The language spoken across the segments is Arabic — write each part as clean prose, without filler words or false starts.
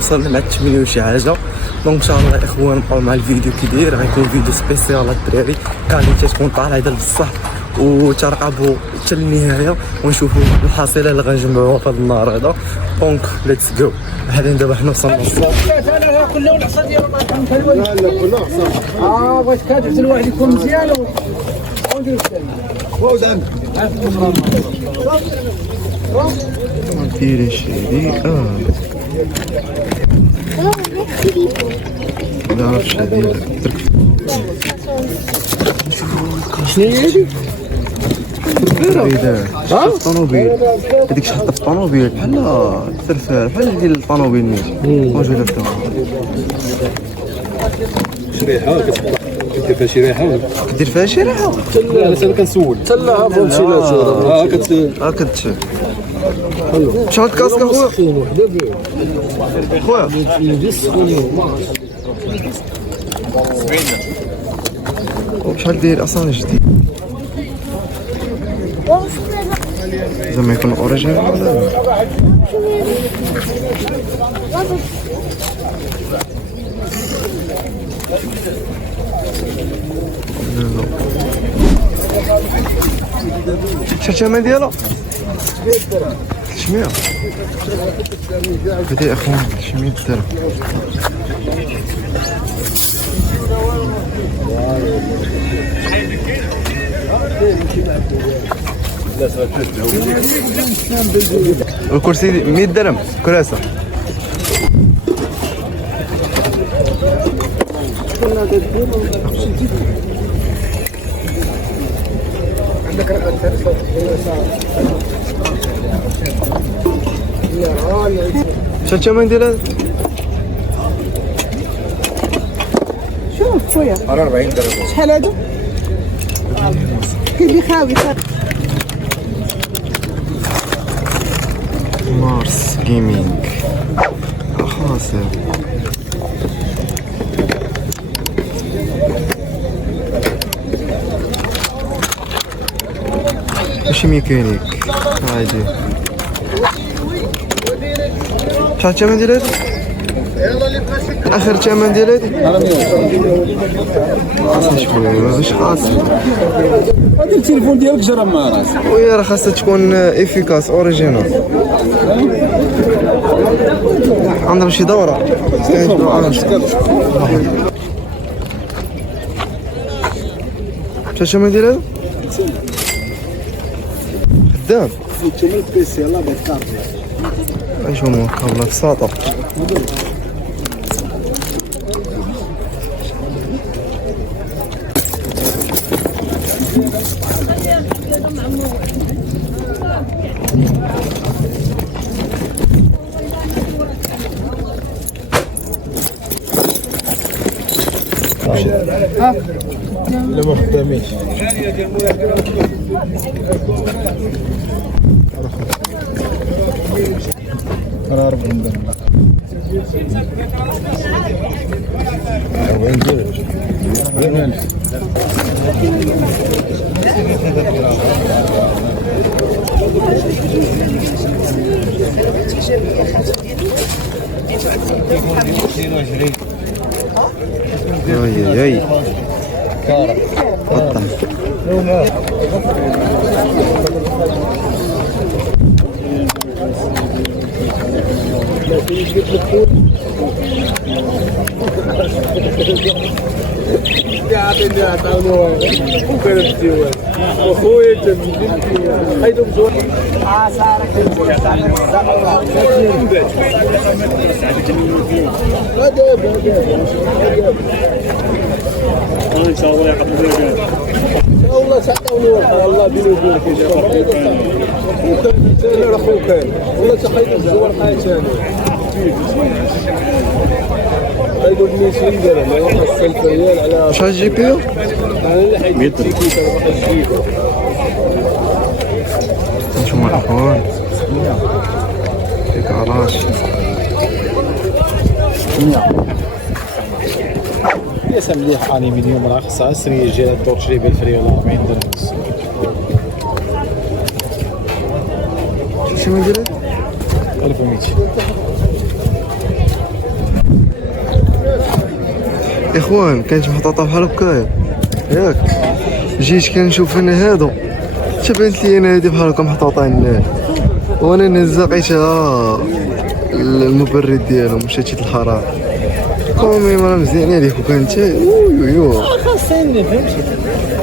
وصلنا مع 8 وشي حاجه. دونك ان شاء الله الاخوان بقاو مع الفيديو كي داير، غيكون فيديو سبيسيال للدراري كاليتي تكون طالعه هذا بصح، وترقبوا حتى النهايه ونشوفوا الحصيله اللي غنجمعوها في هذا النهار هذا. دونك ليتس جو. حاليا دابا حنا وصلنا للصاد. كلها العصا ديالو ما كان لا كلها عصا. بغيت كادر الواحد يكون مزيان وندير الثاني. ديري شي لا عرفتش هادي شنو هي هادي؟ الطوموبيل هذيك شحال في الطوموبيل بحال الترفال بحال ديال الطوموبيل موجوده فيها شريحه كدير فيها شريحه كدير فيها شريحه. لا انا كنسول تلاها فهمتي كتشوف شحال كاسك اخويا خويا شحال داير اصلا جديد زعما يكون اوريجينال ولا شحال الثمن ديالها؟ 300 بدي اخوان 300 درهم. الكرسي 100 درهم كراسه. عندك رقم تلفون شحال الثمن ديال هذا؟ شوف خويا 40 درهم. شحال هذا؟ كيبي خاوي مارس جيمنج خلاص. ماشي ميكانيك عادي. شحال الثمن ديال هادي؟ اخر ثمن ديال هادي؟ مازالش خاص. هذا التليفون ديالك جرى مع راسك. وهي راه خاصها تكون افيكاس اوريجينال. عندنا شي دوره شحال الثمن ديال هذا؟ خدام انتم البيسي يلاه بالكارت. ايش هما كابلات ساطع. لا ما خداميش. قرار بندم 40 درهم. وين اي اي قطع. ان شاء الله يعطيك والله تعطوني والله بيني وبينك انا اخوك والله تخيل الزوار حاجه ثانيه قالوا لي 20 درهم ما خص 1000 ريال على شحال جي بي يو؟ انا اللي حيديك التيكيت انا باقي نجيبها. نشوفوا الاخوان ديك عراش يا مليح اني من يوم راه خصها سريه جا الدور تشري بالفري ولا 40 درهم. شنو ندير؟ 1200 اخوان كانت محطوطه بحال هكايا ياك، جيت كنشوف انا هادو تبانت لي انا هادي بحال هكا محطوطه هنا، وانا نهز لقيتها المبرد ديالهم مشات الحراره كومي راه مزيانه عليك وكانت يو خاصني فهمتي.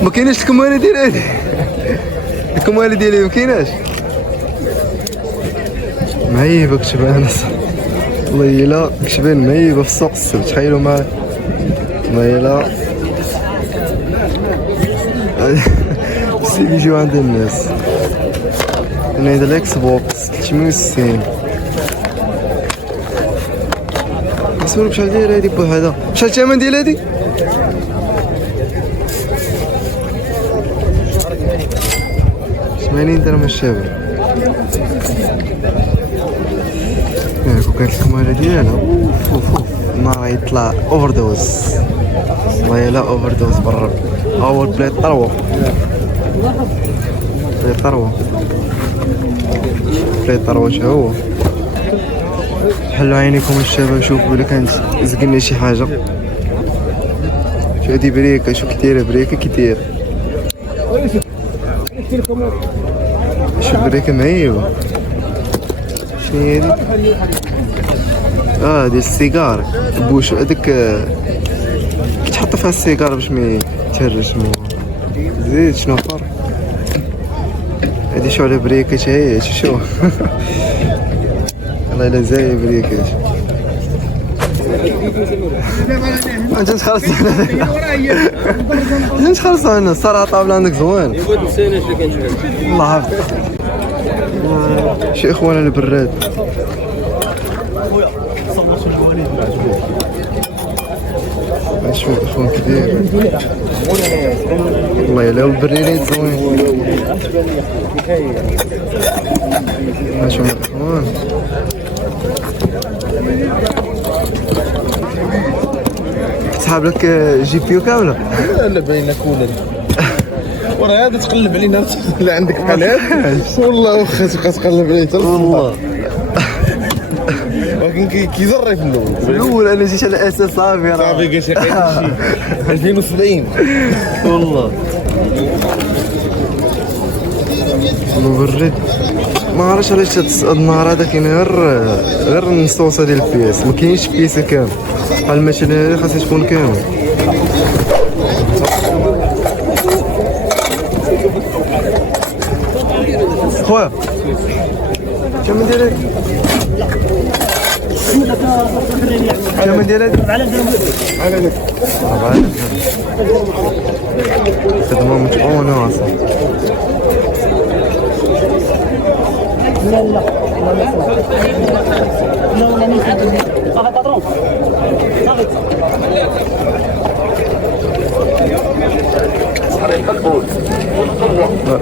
ما كايناش الكماله ديال هادي الكماله ديالي ما كايناش معيبه كتبان والله الا كتبان معيبه في السوق السبت تخيلوا معايا والله الا بس يجيو عند الناس. انا هذا الاكس بوكس 360 نسولك شحال داير هادي بوحدها، شحال الثمن ديال هادي؟ 80 درهم الشابه. ياك وكانت الكمالة ديالها اوف النهار يطلع اوفر دوز والله الا اوفر دوز برا. اول بليت طروه بليت طروه بليت طروه شا هو. حلوا عينيكم الشباب شوفوا الا كانت زقلنا شي حاجه. شو هادي بريكه، شو كدير بريكه كدير، شو بريكه معيبه. شنو هي هادي؟ ديال السيجار بوش هذاك كتحط فيها السيجار باش ما يتهرش زيد. شنو اخر هادي؟ شو على بريكه هي شو والله الا زايد بريكه. انت تخلص انت تخلص انا الصراحه طابله عندك زوين الله عافيك. شي اخوانا البراد شوف اخوان كبير والله الا البريريت زوين. شوف اخوان تسحب لك جي بي يو كامله؟ لا باينه كولا وراه هذا تقلب علينا لا عندك حالات والله واخا تبقى تقلب عليه والله ولكن كيزري في الاول. في الاول انا جيت على اساس صافي راه صافي كاع شي 2070 والله مبرد. ما عرفتش علاش هاد النهار هذا كاين غير النصوصه ديال البياس، ما كاينش بياسه كامل. بحال الماكينه هادي خاصها تكون كامل. خويا كم ديال هادي؟ كم ديال هادي؟ 4000 خدمه متعونه اصلا.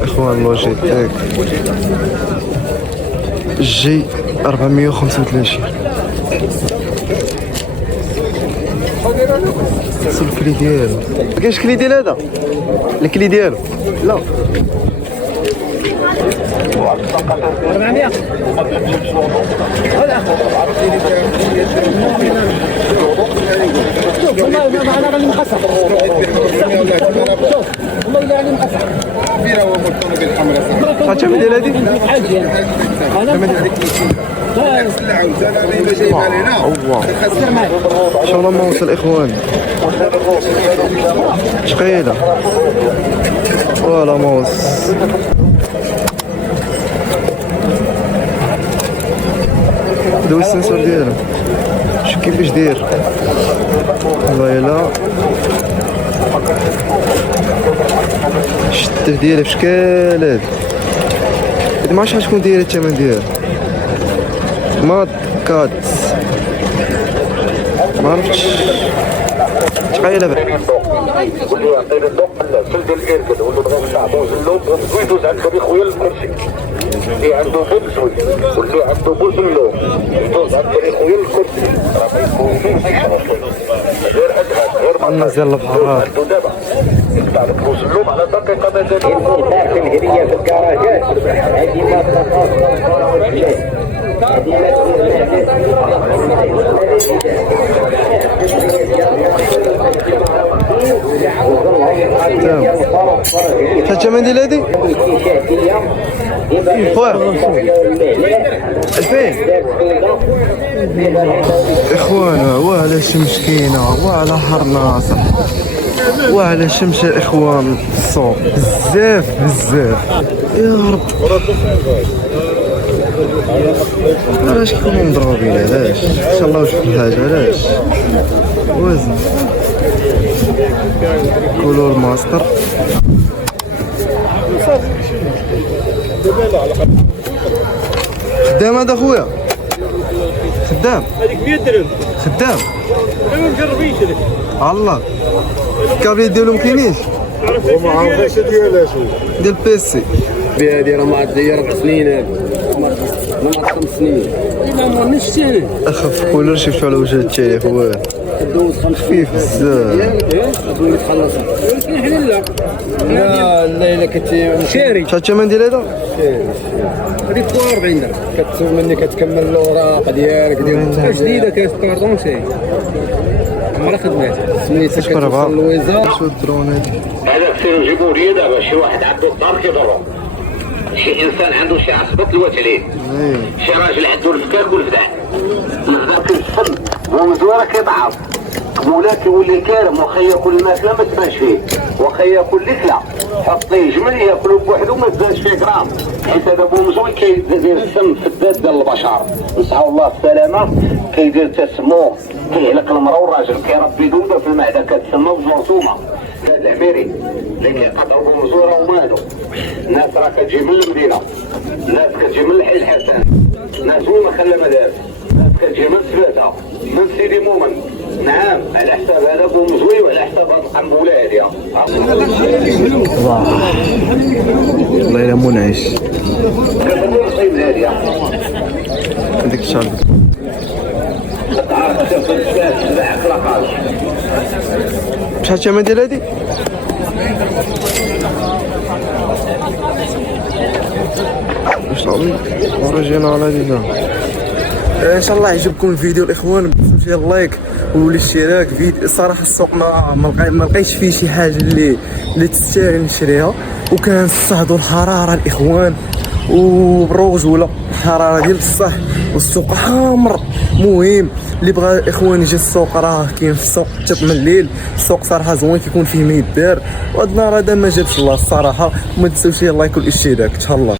اخوان لوجيتيك جي 435 صل الكلي ديالو. مكاينش الكلي ديال هذا؟ الكلي ديالو لا 400 شوف والله انا راني مقصر شوف والله راني مقصر كبيره هو مرتبط بالحمراء. هاتشا من ديال هادي؟ ان شاء الله ما وصل اخوان شقيله ولا ما وصل. دو السنسور ديالو شوف كيفاش داير والله الا الشتف ديالها بشكال هادي ما عرفتش شكون داير الثمن ديالها. ماد كات ما عرفتش شقيله واللي يعطيني الضوء الفل ديال الاركل واللي بغا نعطوه زلوب ويدوز عندكم يا خويا الكرسي اللي عنده بول زوين واللي عنده بول زلوب يدوز عندكم يا خويا الكرسي راه ما يكونش غير ادهن غير الناس ديال البحر دابا يقطع لك بول زلوب على دقيقه مازال داخل هديه في الكراجات هذه ما شحال الثمن ديال هادي؟ خويا 2000 اخوانا. وعلى شمس كاينه وعلى حرناصه وعلى شمس الاخوان في السوق بزاف يا رب. علاش كيكونوا مضروبين؟ علاش ان شاء الله وشوف الحاجه علاش وزن كولور ماستر. خدام هذا خويا؟ خدام؟ هذيك 100 درهم. خدام؟ ما مجربينش هذيك. الله الكابلي ديالو مكاينينش؟ وما عرفتش ديالها شو ديال بيسي. هذه راه ما عندها 4 سنين هذه ما 5 سنين ما نشتي اخف كولر. شفتو على وجه التالي خويا دوز 5 خفيف بزاف. تقول تخلصها ولكن حنا لا الا كنتي شاري شحال الثمن ديال هذا؟ هذيك 40 درهم كتسوق مني كتكمل الاوراق ديالك ديال جديده كتكاردون شي عمرها خدمات سميتها كتوصل الوزاره. شو الدرون هادي؟ هذا خصنا نجيبوه ليه دابا. شي واحد عنده الدار كيضرو، شي انسان عنده شي عصبه تلوات عليه، شي راجل عنده الفكاك والفداح. الفداح كيتفن والمزوره كيضعف، مولا كيولي كارم واخا ياكل الماكله ما تبانش فيه، واخا ياكل الكلا حط ليه جمل ياكلو بوحدو ما تزادش فيه غرام، حيت هذا بومزوي كيدير السم في الذات ديال البشر. نسعى الله السلامه. كيدير تسمو كيهلك المراه والراجل، كيربي دوده في المعده كتسمى بجرثومه. هذا العميري اللي كيقدروا بمزوره ومالو. الناس راه كتجي من المدينه، الناس كتجي من الحي الحسن، ناس هما خلا مدارس، ناس كتجي من سباته، من سيدي مومن. نعم على حساب هذا بومزوي وعلى حساب هاد القنبله هادي. والله الا منعش هذيك الشعب. شحال الثمن ديال هادي؟ واش العظيم اوريجينال هادي. ان شاء الله يعجبكم الفيديو الاخوان. بزاف ديال اللايك والاشتراك. الصراحه السوق ما لقيتش فيه شي حاجه اللي تستاهل نشريها، وكنستهدوا الحراره الاخوان وبالرجوله. الحراره ديال بصح والسوق حامر. مهم اللي بغى الاخوان يجي السوق راه كاين في السوق حتى من الليل. السوق صراحه زوين كيكون فيه ما يدار، وهاد النهار هذا ما جابش الله الصراحه. وما تنساوش اللايك والاشتراك. تهلا.